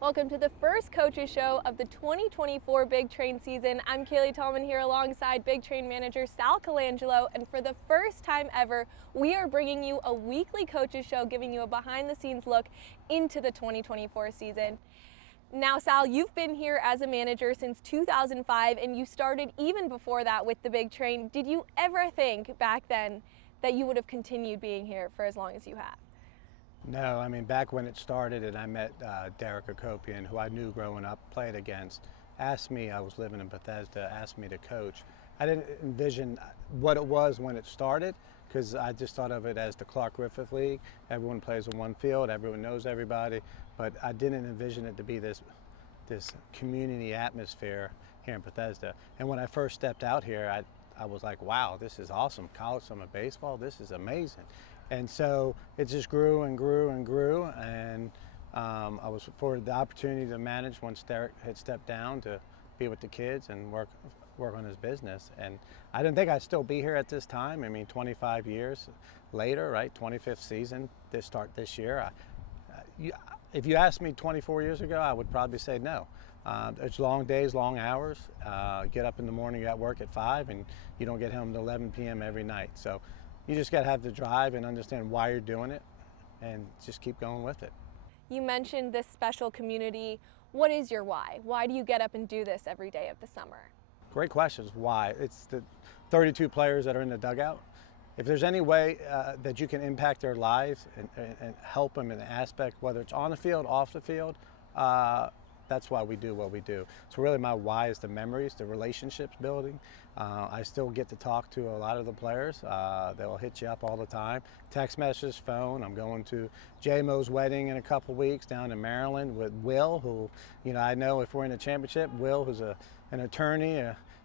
Welcome to the first Coaches Show of the 2024 Big Train season. I'm Cailey Thalman here alongside Big Train manager Sal Colangelo, and for the first time ever, we are bringing you a weekly Coaches Show giving you a behind-the-scenes look into the 2024 season. Now, Sal, you've been here as a manager since 2005, and you started even before that with the Big Train. Did you ever think back then that you would have continued being here for as long as you have? No, I mean, back when it started and I met Derek Akopian, who I knew growing up, played against, asked me, I was living in Bethesda, asked me to coach. I didn't envision what it was when it started, because I just thought of it as the Clark Griffith League. Everyone plays on one field, everyone knows everybody, but I didn't envision it to be this community atmosphere here in Bethesda. And when I first stepped out here, I was like, wow, this is awesome. College summer baseball, this is amazing. And so it just grew and grew and grew, and I was afforded the opportunity to manage once Derek had stepped down, to be with the kids and work on his business. And I didn't think I'd still be here at this time. I mean, 25 years later, right, 25th season, start this year. If you asked me 24 years ago, I would probably say no. It's long days, long hours. Get up in the morning, you're at work at 5, and you don't get home till 11 p.m. every night. So you just got to have the drive and understand why you're doing it and just keep going with it. You mentioned this special community. What is your why? Why do you get up and do this every day of the summer? Great questions. Why? It's the 32 players that are in the dugout. If there's any way that you can impact their lives and help them in an aspect, whether it's on the field, off the field, that's why we do what we do. So really my why is the memories, the relationships building. I still get to talk to a lot of the players. They'll hit you up all the time. Text message, phone. I'm going to J-Mo's wedding in a couple weeks down in Maryland with Will, who, you know, I know if we're in a championship, Will, who's an attorney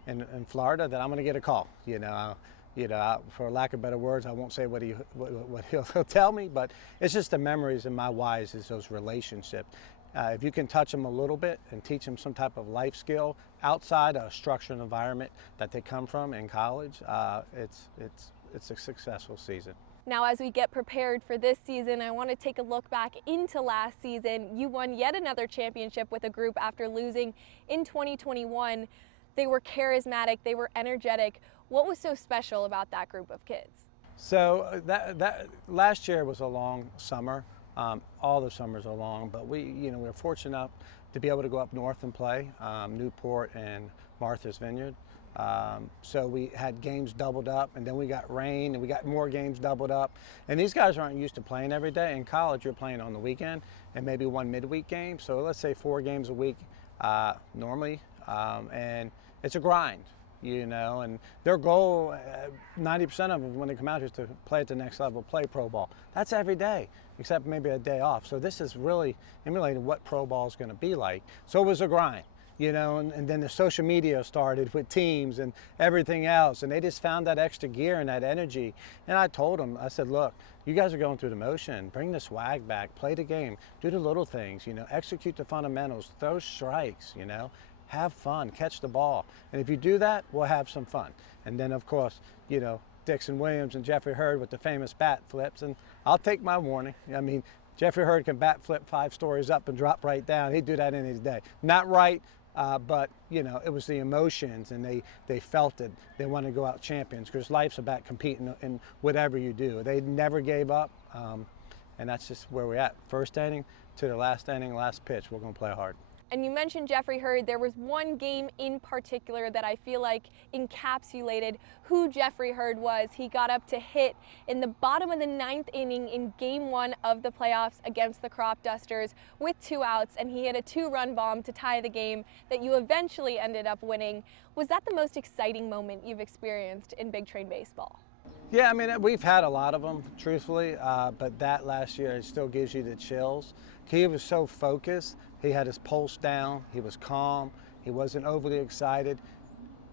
in Florida, that I'm going to get a call. For lack of better words, I won't say what he'll tell me, but it's just the memories, and my whys is those relationships. If you can touch them a little bit and teach them some type of life skill outside a structured environment that they come from in college, it's a successful season. Now, as we get prepared for this season, I want to take a look back into last season. You won yet another championship with a group after losing in 2021. They were charismatic, they were energetic. What was so special about that group of kids? So that last year was a long summer. All the summers are long, but we were fortunate enough to be able to go up north and play Newport and Martha's Vineyard. So we had games doubled up, and then we got rain, and we got more games doubled up. And these guys aren't used to playing every day. In college, you're playing on the weekend and maybe one midweek game. So let's say 4 games a week normally, and it's a grind. And their goal, 90% of them when they come out here, is to play at the next level, play pro ball. That's every day, except maybe a day off. So this is really emulating what pro ball is going to be like. So it was a grind, and then the social media started with teams and everything else, and they just found that extra gear and that energy. And I told them, I said, look, you guys are going through the motion. Bring the swag back, play the game, do the little things, execute the fundamentals, throw strikes, have fun, catch the ball. And if you do that, we'll have some fun. And then, of course, Dixon Williams and Jeffrey Hurd with the famous bat flips. And I'll take my warning. I mean, Jeffrey Hurd can bat flip 5 stories up and drop right down. He'd do that in his day. Not right, but, it was the emotions, and they felt it. They wanted to go out champions, because life's about competing in whatever you do. They never gave up, and that's just where we're at. First inning to the last inning, last pitch, we're going to play hard. And you mentioned Jeffrey Hurd. There was one game in particular that I feel like encapsulated who Jeffrey Hurd was. He got up to hit in the bottom of the 9th inning in Game 1 of the playoffs against the Crop Dusters with 2 outs, and he hit a 2-run bomb to tie the game that you eventually ended up winning. Was that the most exciting moment you've experienced in Big Train baseball? Yeah, I mean, we've had a lot of them, truthfully, but that last year, it still gives you the chills. He was so focused. He had his pulse down. He was calm. He wasn't overly excited.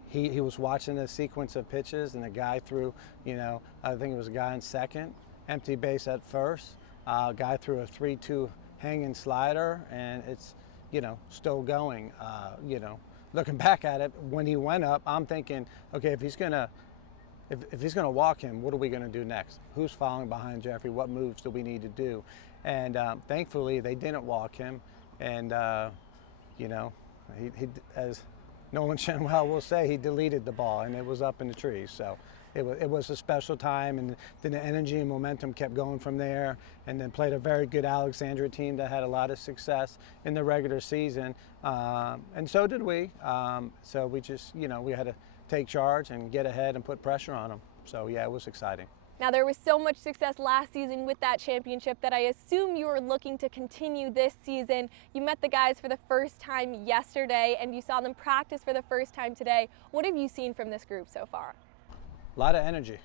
He was watching the sequence of pitches, and the guy threw, I think it was a guy in second, empty base at first. Guy threw a 3-2 hanging slider, and it's, still going. Looking back at it, when he went up, I'm thinking, okay, if he's gonna walk him, what are we going to do next? Who's following behind Jeffrey? What moves do we need to do? And thankfully, they didn't walk him. and you know, he as Nolan Shenwell will say, he deleted the ball and it was up in the trees. So it was a special time, and then the energy and momentum kept going from there, and then played a very good Alexandria team that had a lot of success in the regular season, and so did we. So we just, we had to take charge and get ahead and put pressure on them. So yeah, it was exciting. Now, there was so much success last season with that championship that I assume you were looking to continue this season. You met the guys for the first time yesterday, and you saw them practice for the first time today. What have you seen from this group so far? A lot of energy.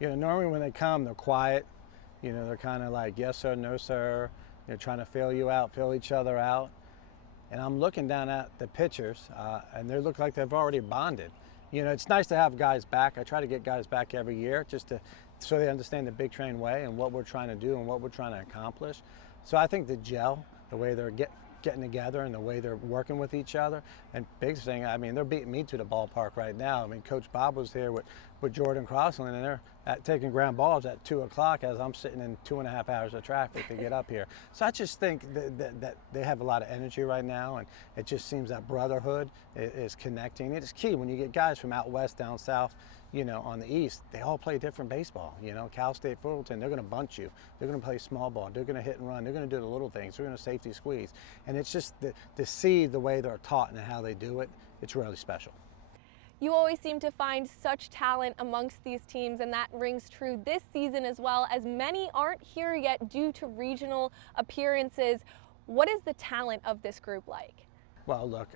Normally when they come, they're quiet. They're kind of like, yes sir, no sir. They're trying to fill you out, fill each other out. And I'm looking down at the pitchers, and they look like they've already bonded. It's nice to have guys back. I try to get guys back every year so they understand the Big Train way and what we're trying to do and what we're trying to accomplish. So I think the gel, the way they're getting together and the way they're working with each other, and big thing, they're beating me to the ballpark right now. Coach Bob was here with Jordan Crossland, and they're taking ground balls at 2 o'clock as I'm sitting in 2.5 hours of traffic to get up here. So I just think that they have a lot of energy right now, and it just seems that brotherhood is connecting. It is key when you get guys from out west, down south, on the east. They all play different baseball. Cal State Fullerton, they're going to bunt you. They're going to play small ball. They're going to hit and run. They're going to do the little things. They're going to safety squeeze. And it's just to see the way they're taught and how they do it, it's really special. You always seem to find such talent amongst these teams, and that rings true this season as well, as many aren't here yet due to regional appearances. What is the talent of this group like? Well, look,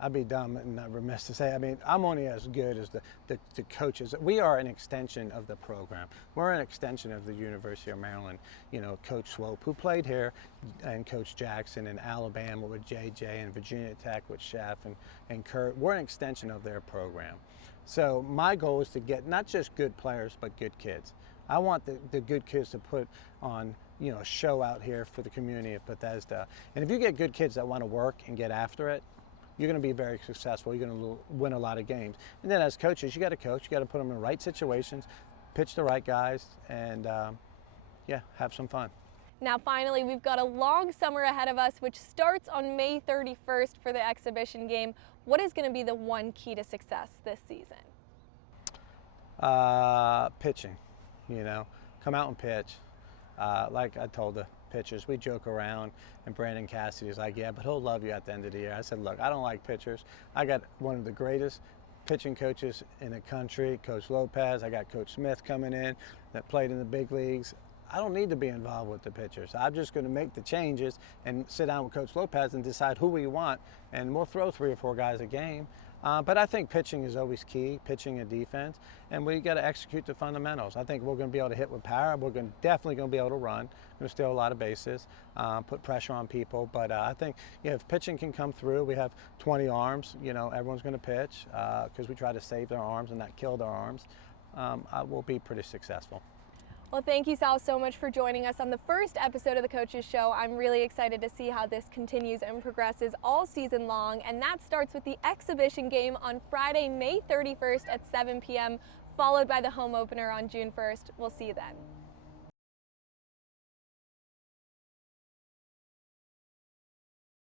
I'd be dumb and not remiss to say, I'm only as good as the coaches. We are an extension of the program. We're an extension of the University of Maryland. Coach Swope, who played here, and Coach Jackson in Alabama with JJ, and Virginia Tech with Chef and Kurt. We're an extension of their program. So my goal is to get not just good players, but good kids. I want the good kids to put on a show out here for the community of Bethesda. And if you get good kids that want to work and get after it, you're going to be very successful. You're going to win a lot of games. And then as coaches, you got to coach. You got to put them in the right situations, pitch the right guys, and have some fun. Now finally, we've got a long summer ahead of us, which starts on May 31st for the exhibition game. What is going to be the one key to success this season? Pitching. Come out and pitch. Like I told the pitchers, we joke around, and Brandon Cassidy's like, yeah, but he'll love you at the end of the year. I said, look, I don't like pitchers. I got one of the greatest pitching coaches in the country, Coach Lopez. I got Coach Smith coming in that played in the big leagues. I don't need to be involved with the pitchers. I'm just going to make the changes and sit down with Coach Lopez and decide who we want, and we'll throw 3 or 4 guys a game. But I think pitching is always key, pitching and defense, and we got to execute the fundamentals. I think we're going to be able to hit with power. We're definitely going to be able to run. We're going to steal a lot of bases, put pressure on people. But I think if pitching can come through, we have 20 arms. Everyone's going to pitch because we try to save their arms and not kill their arms. We'll be pretty successful. Well, thank you, Sal, so much for joining us on the first episode of the Coaches Show. I'm really excited to see how this continues and progresses all season long, and that starts with the exhibition game on Friday, May 31st at 7 p.m., followed by the home opener on June 1st. We'll see you then.